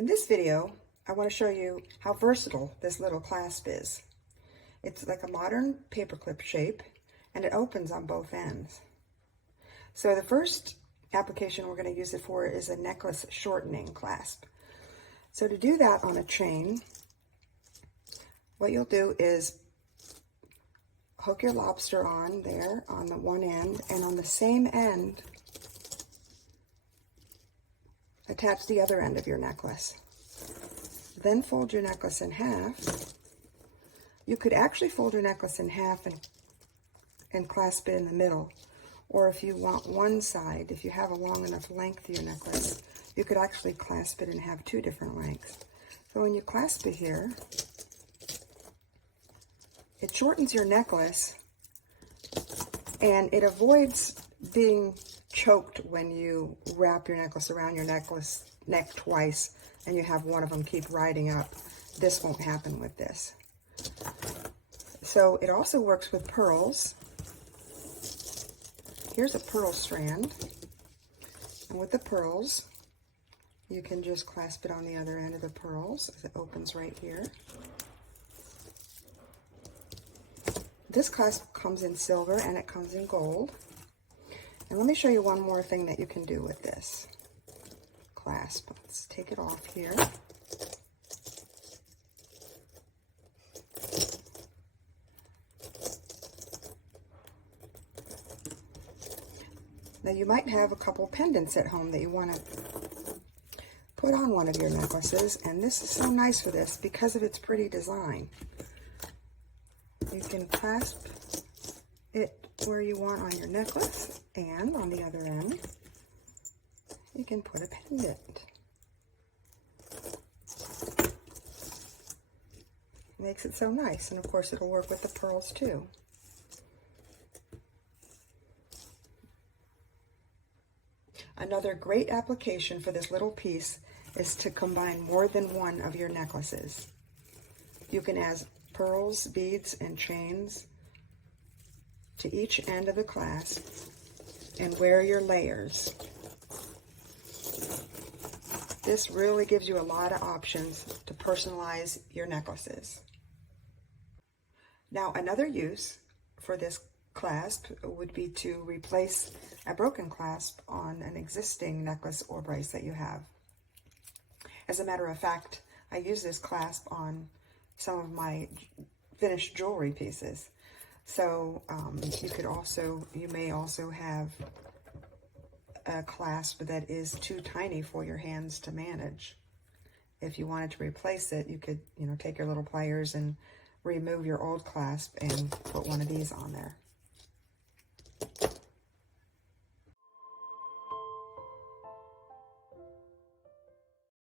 In this video, I want to show you how versatile this little clasp is. It's like a modern paperclip shape, and it opens on both ends. So the first application we're going to use it for is a necklace shortening clasp. So to do that on a chain, what you'll do is hook your lobster on there on the one end, and on the same end, attach the other end of your necklace. Then fold your necklace in half. You could actually fold your necklace in half and clasp it in the middle. Or if you want one side, if you have a long enough length to your necklace, you could actually clasp it and have two different lengths. So when you clasp it here, it shortens your necklace and it avoids being choked when you wrap your necklace around your neck twice and you have one of them keep riding up. This won't happen with this. So it also works with pearls. Here's a pearl strand, and with the pearls you can just clasp it on the other end of the pearls as it opens right here. This clasp comes in silver and it comes in gold. And let me show you one more thing that you can do with this clasp. Let's take it off here. Now you might have a couple pendants at home that you want to put on one of your necklaces, and this is so nice for this because of its pretty design. You can clasp it where you want on your necklace, and on the other end you can put a pendant. Makes it so nice, and of course it'll work with the pearls too. Another great application for this little piece is to combine more than one of your necklaces. You can add pearls, beads, and chains to each end of the clasp and wear your layers. This really gives you a lot of options to personalize your necklaces. Now, another use for this clasp would be to replace a broken clasp on an existing necklace or bracelet you have. As a matter of fact, I use this clasp on some of my finished jewelry pieces. So you may also have a clasp that is too tiny for your hands to manage. If you wanted to replace it, you could, take your little pliers and remove your old clasp and put one of these on there.